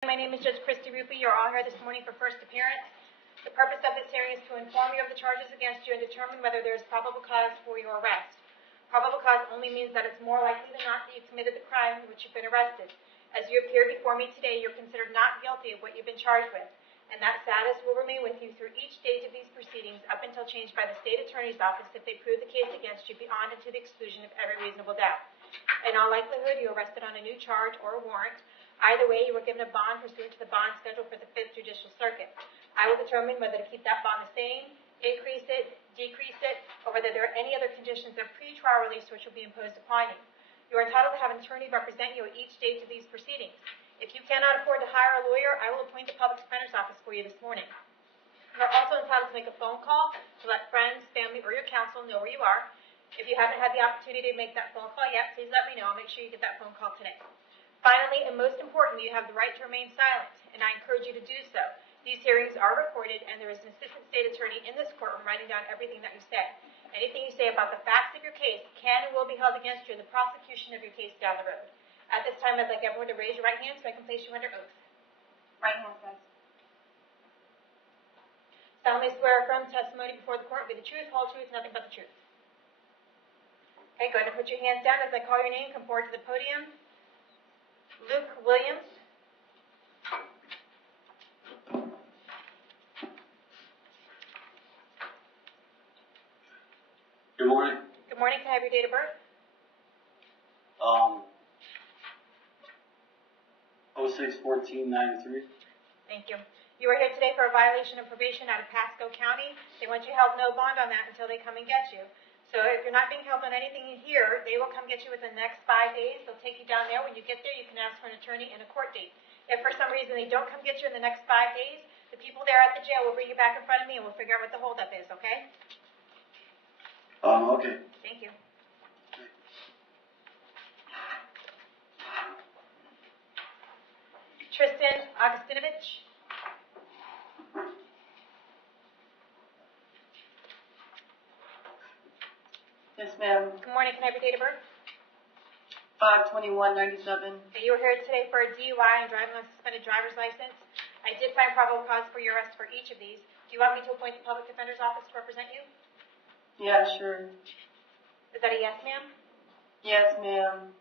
My name is Judge Christy Ruppe. You're all here this morning for first appearance. The purpose of this hearing is to inform you of the charges against you and determine whether there is probable cause for your arrest. Probable cause only means that it's more likely than not that you committed the crime in which you've been arrested. As you appear before me today, you're considered not guilty of what you've been charged with, and that status will remain with you through each stage of these proceedings up until changed by the state attorney's office if they prove the case against you beyond and to the exclusion of every reasonable doubt. In all likelihood, you're arrested on a new charge or a warrant. Either way, you were given a bond pursuant to the bond schedule for the 5th Judicial Circuit. I will determine whether to keep that bond the same, increase it, decrease it, or whether there are any other conditions of pre-trial release which will be imposed upon you. You are entitled to have an attorney represent you at each stage of these proceedings. If you cannot afford to hire a lawyer, I will appoint the public defender's office for you this morning. You are also entitled to make a phone call to let friends, family, or your counsel know where you are. If you haven't had the opportunity to make that phone call yet, please let me know. I'll make sure you get that phone call today. Finally, and most importantly, you have the right to remain silent, and I encourage you to do so. These hearings are recorded, and there is an assistant state attorney in this courtroom writing down everything that you say. Anything you say about the facts of your case can and will be held against you in the prosecution of your case down the road. At this time, I'd like everyone to raise your right hand so I can place you under oath. Right hand, please. Solemnly swear or affirm testimony before the court will be the truth, whole truth, nothing but the truth. Okay, go ahead and put your hands down as I call your name. Come forward to the podium. Luke Williams. Good morning. Good morning. Can I have your date of birth? 06/14/93. Thank you. You are here today for a violation of probation out of Pasco County. They want you held no bond on that until they come and get you. So if you're not being held on anything here, they will come get you within the next 5 days. They'll take you down there. When you get there, you can ask for an attorney and a court date. If for some reason they don't come get you in the next 5 days, the people there at the jail will bring you back in front of me and we'll figure out what the holdup is, okay? Okay. Thank you. Tristan Augustinovich. Yes, ma'am. Good morning. Can I have your date of birth? 5/21/97. Okay, you were here today for a DUI and driving on a suspended driver's license. I did find probable cause for your arrest for each of these. Do you want me to appoint the public defender's office to represent you? Yeah, sure. Is that a yes, ma'am? Yes, ma'am.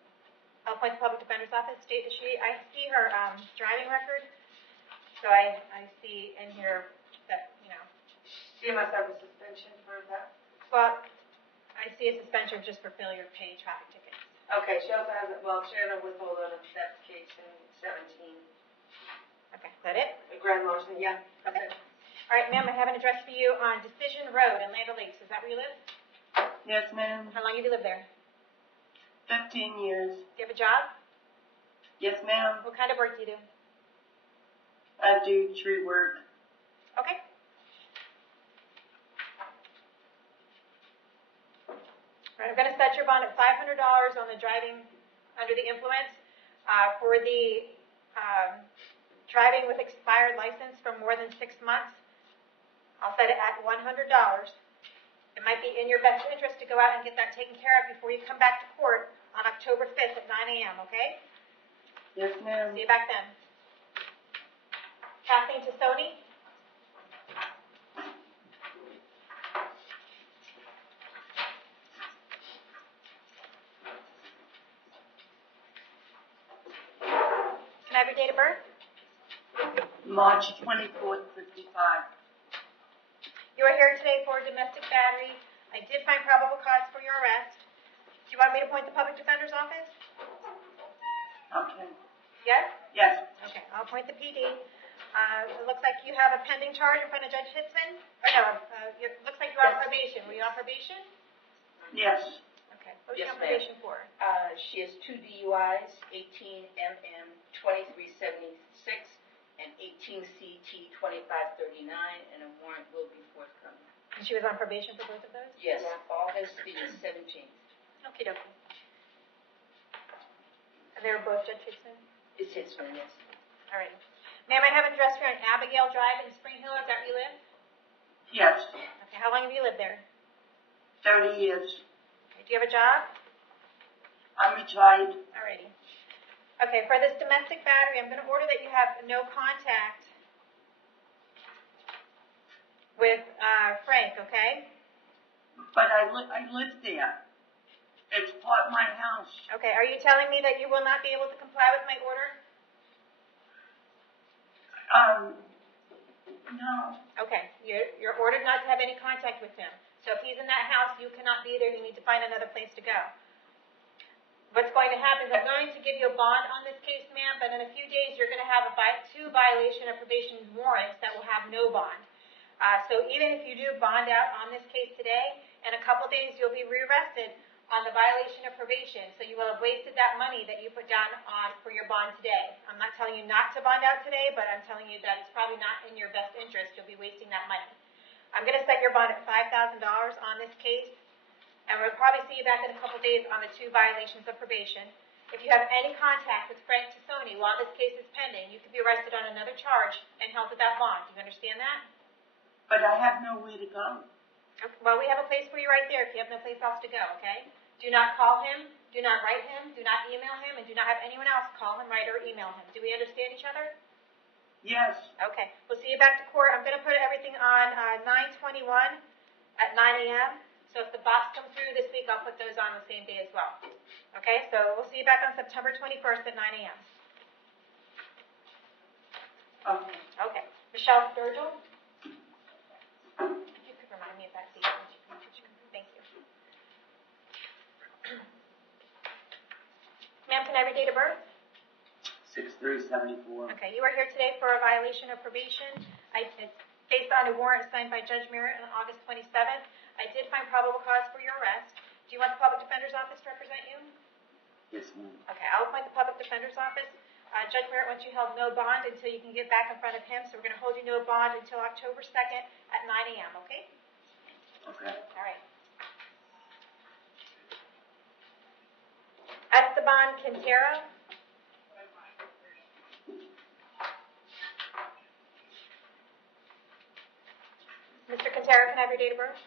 I'll appoint the public defender's office. I see her driving record, so I see in here that, She must have a suspension for that. well, I see a suspension just for failure to pay traffic tickets. Okay, she also has, she had a withhold on a theft case in 17. Okay, is that it? A grand larceny, yeah. Okay. All right, ma'am, I have an address for you on Decision Road in Land O'Lakes. Is that where you live? Yes, ma'am. How long have you lived there? 15 years. Do you have a job? Yes, ma'am. What kind of work do you do? I do tree work. Okay. All right, I'm going to set your bond at $500 on the driving under the influence. For the driving with expired license for more than 6 months, I'll set it at $100. It might be in your best interest to go out and get that taken care of before you come back to court on October 5th at 9 a.m., okay? Yes, ma'am. See you back then. Kathleen Tassoni. Can I have your date of birth? March 24th, 55. You are here today for domestic battery. I did find probable cause for your arrest. Do you want me to appoint the public defender's office? Okay. Yes? Yes. Okay, I'll appoint the PD. It looks like you have a pending charge in front of Judge Hitzman. Or no, it looks like you're on probation. Were you on probation? Yes. Okay. What was Yes, you on ma'am. probation for? She has 2 DUIs, 18 MM 2376, and 18 CT 2539, and a warrant will be forthcoming. And she was on probation for both of those? Yes, August the 17th. Okie dokie. And they were both Judge Hitzman? It's his one, yes. All right. Ma'am, I have an address here on Abigail Drive in Spring Hill. Is that where you live? Yes. Okay. How long have you lived there? 30 years. Okay. Do you have a job? I'm retired. Alrighty. Okay, for this domestic battery, I'm going to order that you have no contact with Frank, okay? But I live there. It's part of my house. Okay, are you telling me that you will not be able to comply with my order? No. Okay, you're ordered not to have any contact with him. So if he's in that house, you cannot be there. You need to find another place to go. What's going to happen is I'm going to give you a bond on this case, ma'am, but in a few days you're going to have two violation of probation warrants that will have no bond. So even if you do bond out on this case today, in a couple days you'll be rearrested on the violation of probation. So you will have wasted that money that you put down on for your bond today. I'm not telling you not to bond out today, but I'm telling you that it's probably not in your best interest. You'll be wasting that money. I'm going to set your bond at $5,000 on this case. And we'll probably see you back in a couple days on the two violations of probation. If you have any contact with Frank Tassoni while this case is pending, you could be arrested on another charge and held without bond. Do you understand that? But I have nowhere to go. Well, we have a place for you right there if you have no place else to go, okay? Do not call him, do not write him, do not email him, and do not have anyone else call him, write, or email him. Do we understand each other? Yes. Okay. We'll see you back to court. I'm going to put everything on 9/21 at 9 a.m. So if the box comes through this week, I'll put those on the same day as well. Okay, so we'll see you back on September 21st at 9 a.m. Okay. Okay. Michelle Sturgill? If you could remind me of that date. Thank you. Ma'am, can I have your date of birth? 6/3/74. Okay, you are here today for a violation of probation. It's based on a warrant signed by Judge Merritt on August 27th. I did find probable cause for your arrest. Do you want the Public Defender's Office to represent you? Yes, ma'am. Okay, I'll appoint the Public Defender's Office. Judge Merritt wants you held no bond until you can get back in front of him, so we're going to hold you no bond until October 2nd at 9 a.m., okay? Okay. All right. Esteban Quintero. Mr. Quintero, can I have your date of birth?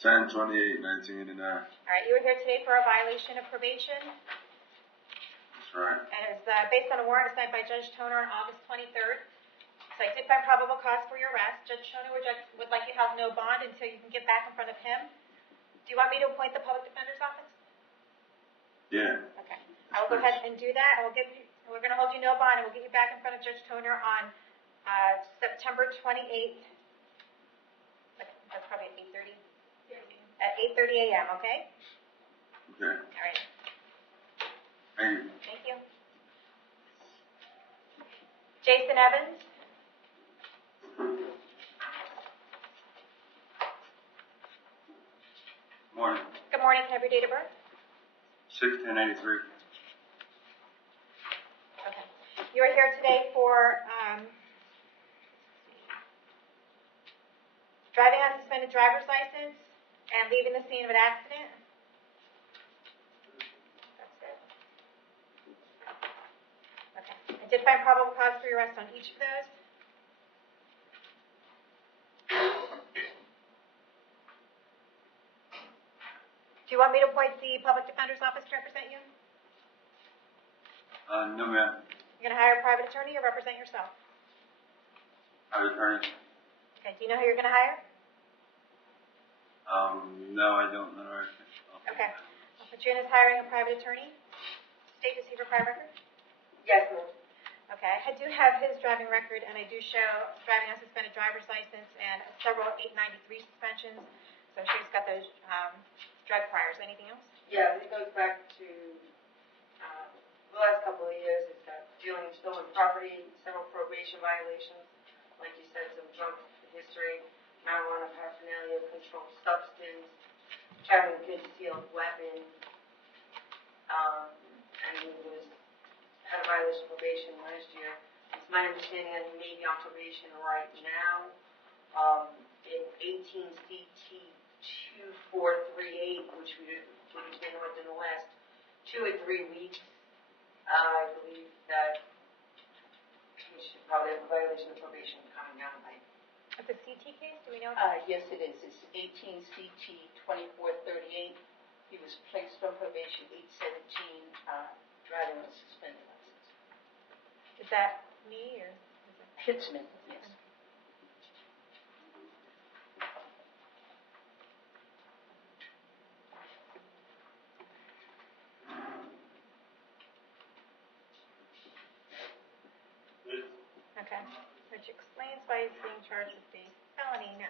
10/28/1989. All right, you were here today for a violation of probation, That's right. and it's based on a warrant signed by Judge Toner on August 23rd. So I did find probable cause for your arrest. Judge Toner would like you held no bond until you can get back in front of him. Do you want me to appoint the Public Defender's Office? Yeah. Okay. I will go ahead and do that. We're going to hold you no bond, and we'll get you back in front of Judge Toner on September 28th. That's probably at 8:30. At 8:30 a.m., okay? Okay. All right. Thank you. Thank you. Jason Evans? Morning. Good morning. Can I have your date of birth? 6/10/83. Okay. You are here today for driving on suspended driver's license and leaving the scene of an accident. That's it. Okay. I did find probable cause for your arrest on each of those. Do you want me to appoint the Public Defender's Office to represent you? No, ma'am. You're going to hire a private attorney or represent yourself? I was attorney. Okay. Do you know who you're going to hire? No, I don't know. Okay. I'll put you in as hiring a private attorney. State receiver prior record? Yes, ma'am. Okay. I do have his driving record, and I do show driving on suspended driver's license and several 893 suspensions. So I'm sure he's got those drug priors. Anything else? Yeah, it goes back to the last couple of years. It's dealing with stolen property, several probation violations, like you said, some drug history, marijuana paraphernalia, controlled substance, carrying a concealed weapon, and he had a violation of probation last year. It's my understanding that he may be on probation right now. In 18 CT 2438, which we've been within the last 2 or 3 weeks, I believe that we should probably have a violation of probation coming down by. It's a CT case? Do we know? Yes, it is. It's 18 CT 2438. He was placed on probation 8/17, driving with a suspended license. Is that me or? Hitzman, yes. Okay, which explains why he's being charged with the felony now.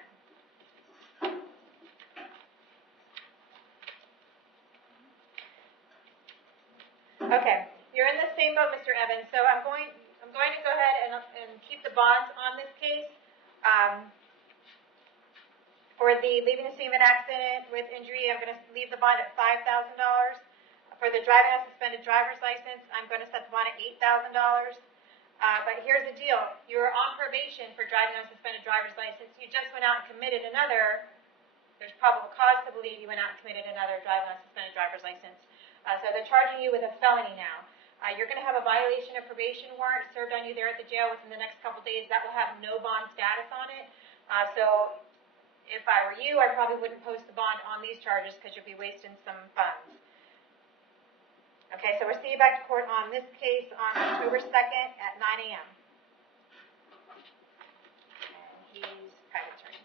Okay, you're in the same boat, Mr. Evans, so I'm going to go ahead and keep the bonds on this case. For the leaving the scene of an accident with injury, I'm going to leave the bond at $5,000. For the driving a suspended driver's license, I'm going to set the bond at $8,000. But here's the deal. You're on probation for driving on a suspended driver's license. You just went out and committed another. There's probable cause to believe you went out and committed another driving on a suspended driver's license. So they're charging you with a felony now. You're going to have a violation of probation warrant served on you there at the jail within the next couple days. That will have no bond status on it. So if I were you, I probably wouldn't post the bond on these charges because you'll be wasting some funds. Okay, so we'll see you back to court on this case on October 2nd at 9 a.m. And he's private attorney.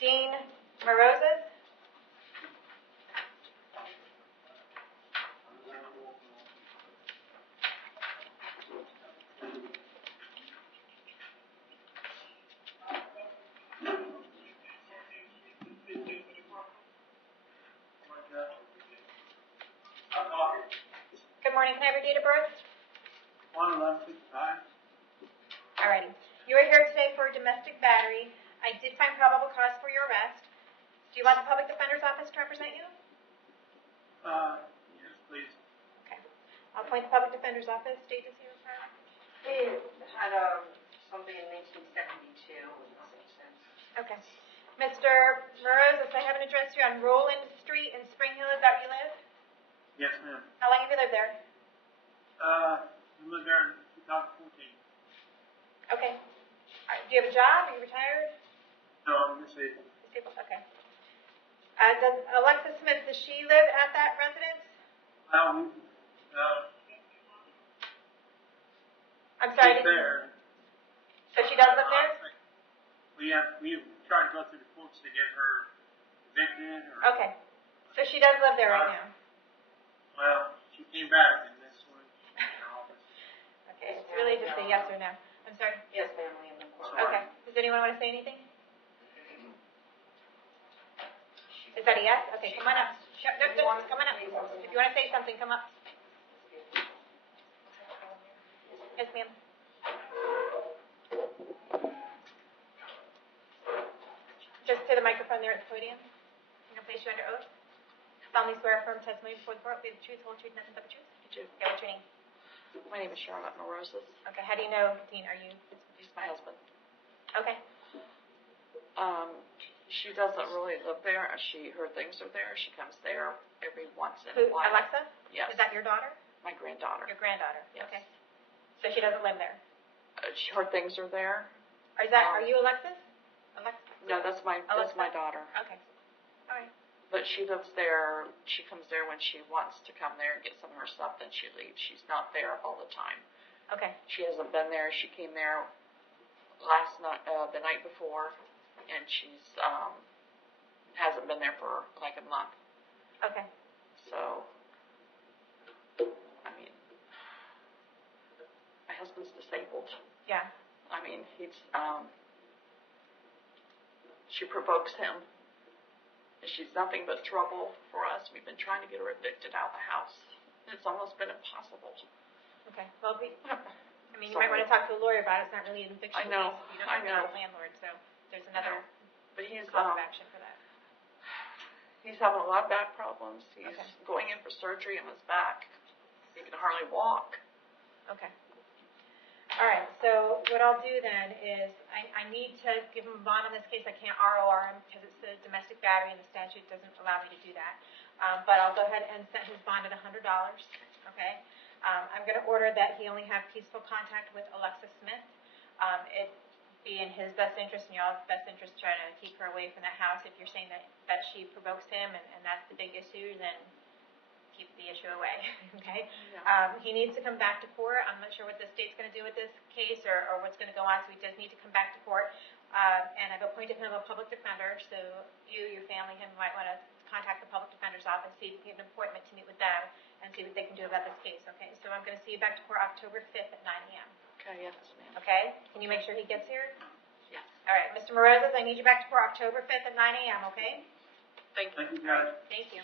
Dean Morozes? Good morning. Can I have your date of birth? 1/11/55. Alrighty. You are here today for domestic battery. I did find probable cause for your arrest. Do you want the public defender's office to represent you? Yes, please. Okay. I'll appoint the public defender's office. Date is here, Sarah? They had something in 1972, with the same sense. Okay. Mr. Morozes, I have an address here on Roland Street in Spring Hill. Is that where you live? Yes, ma'am. How long have you lived there? I lived there in 2014. Okay. Do you have a job? Are you retired? No, I'm disabled. Disabled? Okay. Does Alexa Smith, does she live at that residence? I'm sorry. She's there. So she does live there? We tried to go through the courts to get her evicted or. Okay. So she does live there right now? Well, she came back and this one in her office. Okay. It's really just a yes or no. I'm sorry. Yes, family in the court. Okay. Does anyone want to say anything? Is that a yes? Okay, come on up. No, come on up. If you want to say something, come up. Yes, ma'am. Just to the microphone there at the podium. I'm going to place you under oath. Solemnly swear affirm testimony before the court will be the truth, whole truth, nothing but the truth. Do. Yeah, what's your name? My name is Charlotte Morozes. Okay, how do you know, Dean, are you? He's my husband. Okay. She doesn't really live there. Her things are there. She comes there every once in Who, a while. Alexa? Yes. Is that your daughter? My granddaughter. Your granddaughter? Yes. Okay. So she doesn't live there? Her things are there. Are you Alexis? Alexis? No, that's my daughter. Okay. All right. But she lives there. She comes there when she wants to come there and get some of her stuff. Then she leaves. She's not there all the time. Okay. She hasn't been there. She came there last night, the night before, and she's hasn't been there for like a month. Okay. So, I mean, my husband's disabled. Yeah. I mean, she provokes him. She's nothing but trouble for us. We've been trying to get her evicted out of the house. It's almost been impossible. Okay. Well, you might want to talk to a lawyer about it. It's not really an eviction I know. case. You don't have a landlord, so there's another But he's cause of action for that. He's having a lot of back problems. He's Okay. going in for surgery on his back. He can hardly walk. Okay. All right. So what I'll do then is I need to give him a bond on this case. I can't ROR him because it's a domestic battery and the statute doesn't allow me to do that. But I'll go ahead and set his bond at $100. Okay. I'm going to order that he only have peaceful contact with Alexa Smith. It be in his best interest and y'all's best interest to try to keep her away from that house. If you're saying that she provokes him and that's the big issue, then keep the issue away, okay? Yeah. He needs to come back to court. I'm not sure what the state's going to do with this case or what's going to go on, so he does need to come back to court. And I've appointed him a public defender, so you, your family, him might want to contact the public defender's office, see if you can get an appointment to meet with them and see what they can do about this case, okay? So I'm going to see you back to court October 5th at 9 a.m., Okay, yes, ma'am. okay? Can you make sure he gets here? Yes. All right, Mr. Morozes, I need you back to court October 5th at 9 a.m., okay? Thank you. Thank you, Judge. Thank you.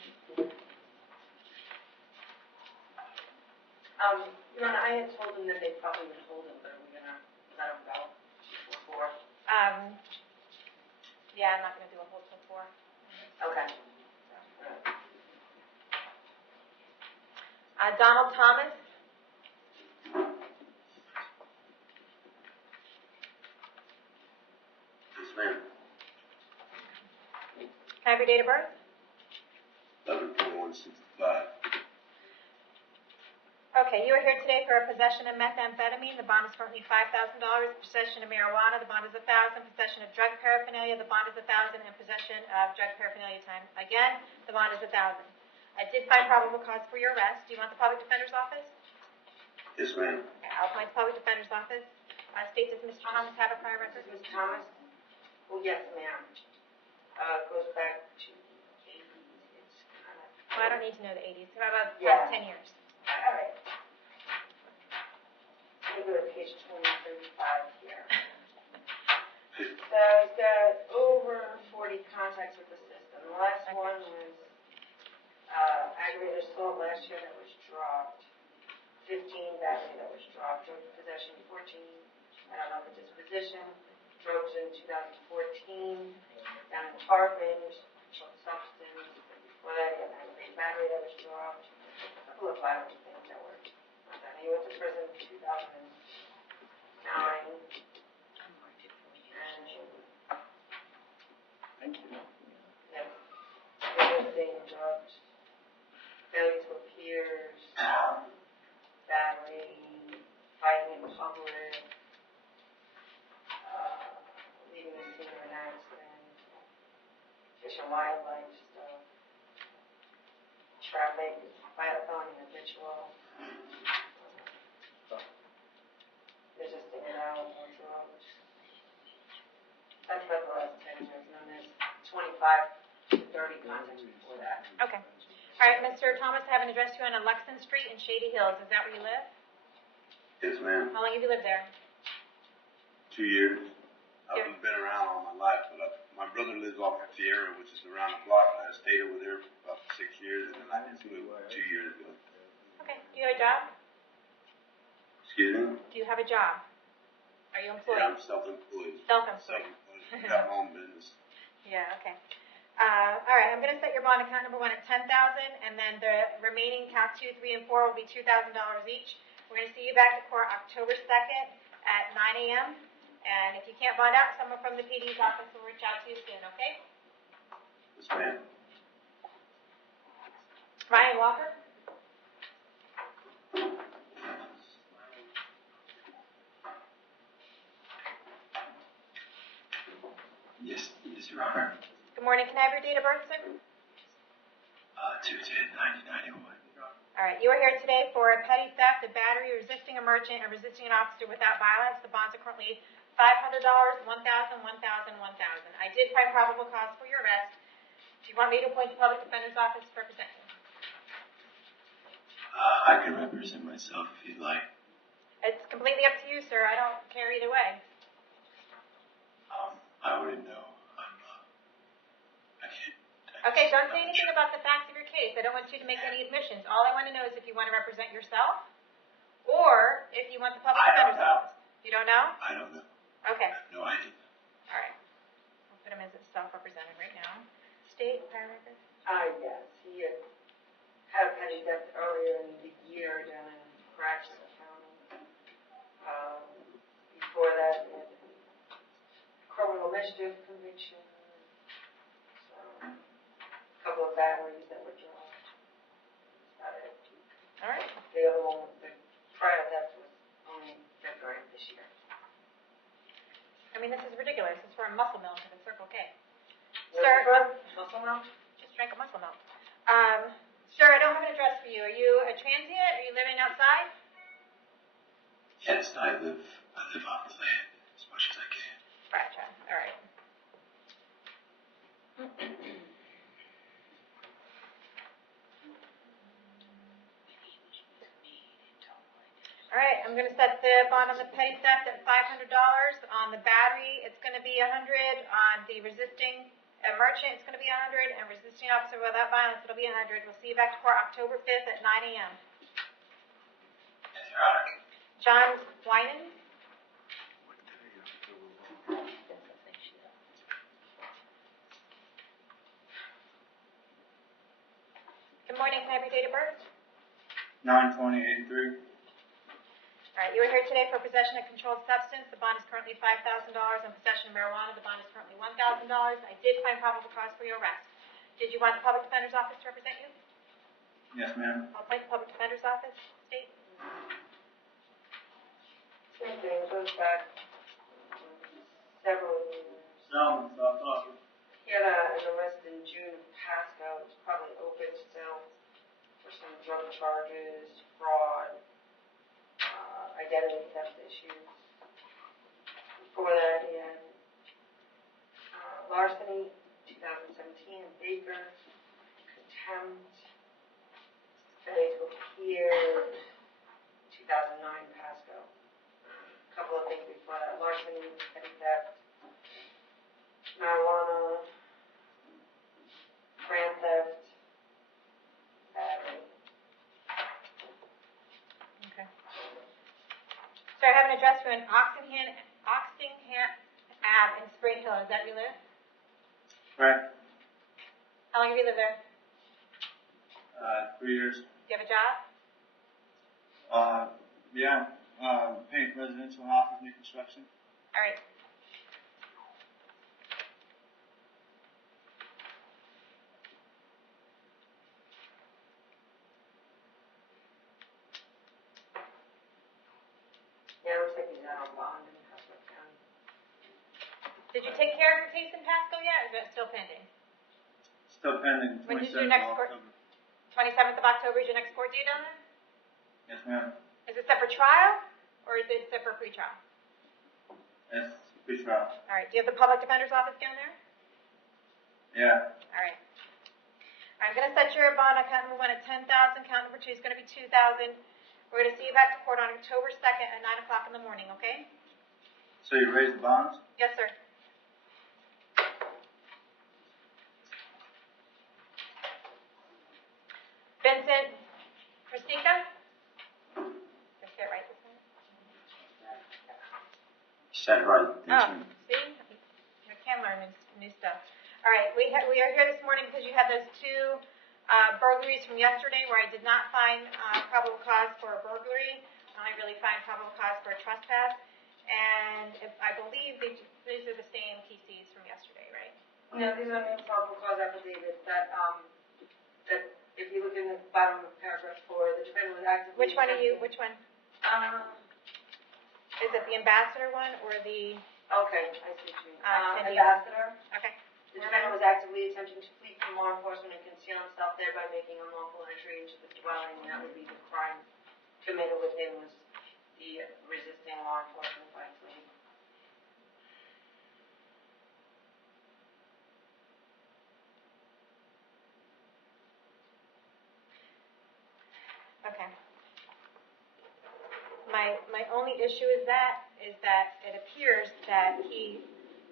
Your Honor, I had told him that they probably would hold him, but are we gonna let him go before? Yeah, I'm not going to do a hold till 4. Okay. Donald Thomas? Yes, ma'am. Can I have your date of birth? 11/21/65. Okay, you are here today for a possession of methamphetamine. The bond is currently $5,000. Possession of marijuana, the bond is $1,000. Possession of drug paraphernalia, the bond is $1,000. And possession of drug paraphernalia time, again, the bond is $1,000. I did find probable cause for your arrest. Do you want the public defender's office? Yes, ma'am. Okay, I'll appoint the public defender's office. State, does Mr. Thomas have a prior record? Ms. Thomas? Oh, yes, ma'am. Goes back to the 80s. It's kind of. Well, I don't need to know the 80s. How about Yeah. past 10 years? All right. Let me go to page 2035 here. So he's got over 40 contacts with the system. The last one was aggravated assault last year that was dropped. 15 battery that was dropped. Drug possession 14. I don't know the disposition. Drugs in 2014. Down in Tarpon, substance. Before that, he had an aggravated battery that was dropped. A couple of violent things that were not done. He went to prison in 2009. Thank you. Yeah. Everything drugs. Failure to appear. Battery. Fighting in public. Leaving the scene of an accident. Fish and wildlife stuff. Traffic. Felony and habitual. They're just in and out on drugs. That's about the last 10 years, and then there's 25 to 30 contacts before that. Okay. All right, Mr. Thomas, I have an address to you on Alexan Street in Shady Hills. Is that where you live? Yes, ma'am. How long have you lived there? 2 years. Yeah. I've been around all my life, but my brother lives off of Tierra, which is around the block. I stayed over there for about 6 years, and then I just moved 2 years ago. Okay. Do you have a job? Excuse me? Do you have a job? Are you employed? Yeah, I'm self-employed. Self-employed. Got my own business. Yeah, okay. All right, I'm going to set your bond account number 1 at $10,000, and then the remaining count 2, 3, and 4 will be $2,000 each. We're going to see you back to court October 2nd at 9 a.m. And if you can't bond out, someone from the PD's office will reach out to you soon, okay? Yes, ma'am. Ryan Walker? Yes, Your Honor. Good morning. Can I have your date of birth, sir? 2/10/1991. All right, you are here today for a petty theft, a battery, resisting a merchant, and resisting an officer without violence. The bonds are currently $500, $1,000, $1,000, $1,000. I did find probable cause for your arrest. Do you want me to appoint the public defender's office to represent you? I can represent myself if you'd like. It's completely up to you, sir. I don't care either way. I wouldn't know. I can't. Okay, don't say anything about the facts of your case. I don't want you to make any admissions. All I want to know is if you want to represent yourself or if you want the public I don't defender's know. office. You don't know? I don't know. Okay. I have no idea. All right. I'll put him as a self-represented right now. State, prior record? Yes, he had a petty theft earlier in the year down in Gratiot County. Before that, he had criminal mischief conviction. So, a couple of batteries that were dropped. That's about it. All right. The other one, the prior theft was only February of this year. I mean, this is ridiculous. It's for a muscle milk at the Circle K. Was Sir, it for muscle milk? just drank a muscle milk. Sir, I don't have an address for you. Are you a transient? Are you living outside? Yes, I live on the land as much as I can. Gotcha. All right. All right, I'm going to set the bond on the petty theft at $500. On the battery, it's going to be $100. On the resisting merchant, it's going to be $100. And resisting officer without violence, it'll be $100. We'll see you back to court October 5th at 9 a.m. Yes, Your Honor. John Winan? Good morning. Can I have your date of birth? 9/20/83. All right, you are here today for possession of controlled substance. The bond is currently $5,000. On possession of marijuana, the bond is currently $1,000. I did find probable cause for your arrest. Did you want the public defender's office to represent you? Yes, ma'am. I'll take the public defender's office. State. Same thing, it goes back several years. No, stop talking. He had an arrest in June of Pasco, it's probably open still, for some drug charges, fraud, identity theft issues. Before that, he had larceny, 2017 in Baker, contempt, failure to appear, 2009 Pasco. A couple of things before that, larceny, petty theft, marijuana, grand theft, battery. Okay. So I have an address for an Oxingham Ave in Spring Hill. Is that where you live? Right. How long have you lived there? 3 years. Do you have a job? Yeah. Paint residential houses, new construction. All right. Yeah, it looks like he's out on bond in Pasco County. Did you take care of your case in Pasco yet, or is it still pending? Still pending. When is your 27th next of court? October. 27th of October is your next court date on that? Yes, ma'am. Is it set for trial, or is it set for pretrial? It's pre-trial. All right. Do you have the public defender's office down there? Yeah. All right. I'm going to set your bond on count number 1 at $10,000. Count number 2 is going to be $2,000. We're going to see you back to court on October 2nd at 9 o'clock in the morning, okay? So you raised the bonds? Yes, sir. Vincent Christica? Did I say it right this time? Said it right. Oh, see? I can learn new stuff. All right, we are here this morning because you had those 2 burglaries from yesterday where I did not find probable cause for a burglary. I really find probable cause for a trespass. And I believe these are the same PCs from yesterday, right? No, these are new probable cause affidavits that if you look in the bottom of paragraph 4, the defendant was actively. Which one are you? Which one? Is Is it the ambassador one or the? Okay, I see what you mean. India. Ambassador. Okay. The defendant was actively attempting to flee from law enforcement and conceal himself, thereby making unlawful entry into the dwelling, and that would be the crime committed within was the resisting law enforcement by fleeing. Okay. My only issue is that it appears that he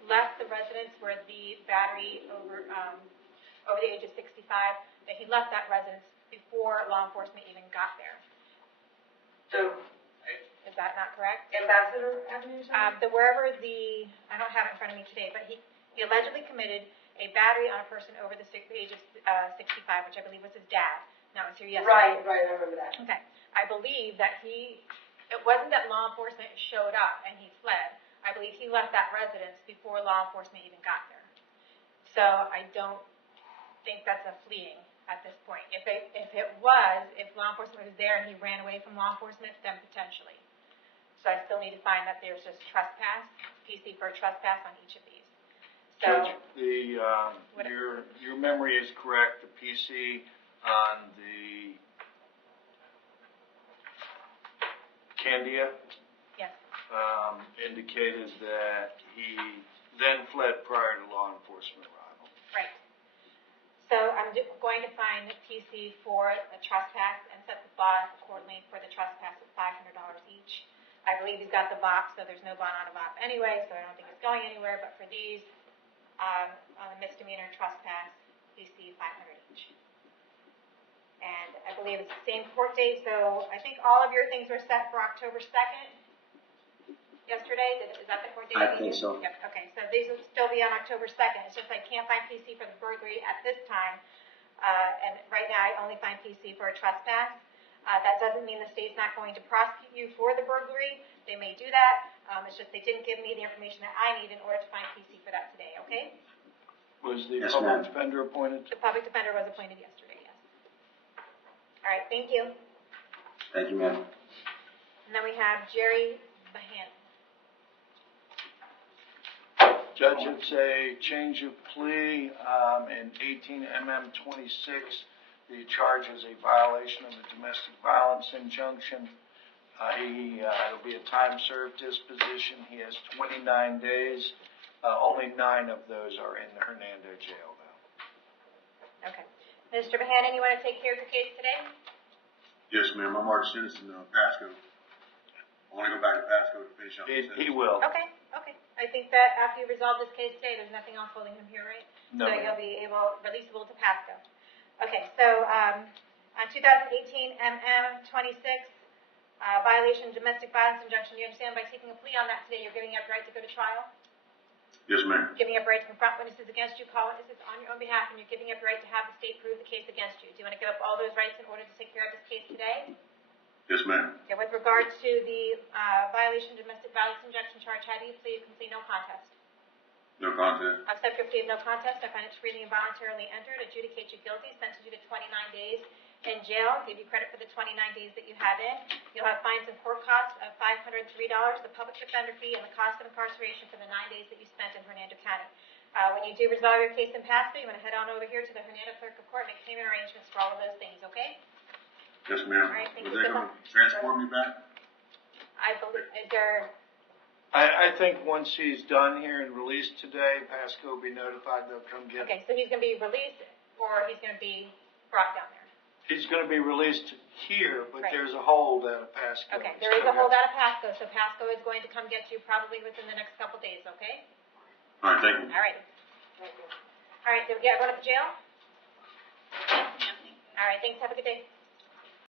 left the residence where the battery over the age of 65, that he left that residence before law enforcement even got there. So, Is that not correct? Ambassador Avenue? I don't have it in front of me today, but he allegedly committed a battery on a person over the age of 65, which I believe was his dad. That was here yesterday. Right, I remember that. Okay. I believe that it wasn't that law enforcement showed up and he fled. I believe he left that residence before law enforcement even got there. So I don't think that's a fleeing at this point. If law enforcement was there and he ran away from law enforcement, then potentially. So I still need to find that there's just trespass, PC for trespass on each of these. So Judge, your memory is correct. The PC on the Candia, Yes. indicated that he then fled prior to law enforcement arrival. Right. So I'm going to fine PC for a trespass and set the bond accordingly for the trespass at $500 each. I believe he's got the BOP, so there's no bond on a BOP anyway, so I don't think it's going anywhere. But for these, on a misdemeanor trespass, PC 500 each. And I believe it's the same court date, so I think all of your things were set for October 2nd. Yesterday, is that the court date? I think so. Yep, okay, so these will still be on October 2nd. It's just I can't find PC for the burglary at this time. And right now, I only find PC for a trespass. That doesn't mean the state's not going to prosecute you for the burglary. They may do that. It's just they didn't give me the information that I need in order to find PC for that today, okay? Was the Yes, public ma'am. defender appointed? The public defender was appointed yesterday, yes. All right, thank you. Thank you, ma'am. And then we have Jerry Bahan. Judge, it's a change of plea in 18 MM 26. The charge is a violation of the domestic violence injunction. It'll be a time-served disposition. He has 29 days. Only 9 of those are in the Hernando jail now. Okay. Mr. Bahan, you want to take care of your case today? Yes, ma'am. I'm Mark Citizen of Pasco. I want to go back to Pasco to finish up. He will. Okay. I think that after you resolve this case today, there's nothing else holding him here, right? No. So you'll be releasable to Pasco. Okay, so on 2018 MM 26, violation of domestic violence injunction, you understand by taking a plea on that today, you're giving up right to go to trial? Yes, ma'am. Giving up right to confront witnesses against you, call witnesses on your own behalf, and you're giving up right to have the state prove the case against you. Do you want to give up all those rights in order to take care of this case today? Yes, ma'am. Okay, with regard to the violation of domestic violence injunction charge, how do you plead? You can plead no contest. No contest. Accept your plea of no contest. I find it freely and voluntarily entered. Adjudicate you guilty. Sentence you to 29 days in jail. Give you credit for the 29 days that you have in. You'll have fines and court costs of $503, the public defender fee, and the cost of incarceration for the 9 days that you spent in Hernando County. When you do resolve your case in Pasco, you want to head on over here to the Hernando Clerk of Court and make payment arrangements for all of those things, okay? Yes, ma'am. All right, thank Was you. they going to transport me back? I believe, is there... I think once he's done here and released today, Pasco will be notified. They'll come get him. Okay, so he's going to be released, or he's going to be brought down there? He's going to be released here, but Right. there's a hold out of Pasco. Okay, there is a hold out of Pasco, so Pasco is going to come get you probably within the next couple days, okay? All right, thank you. All right. All right, did we get everyone at the jail? All right, thanks, have a good day.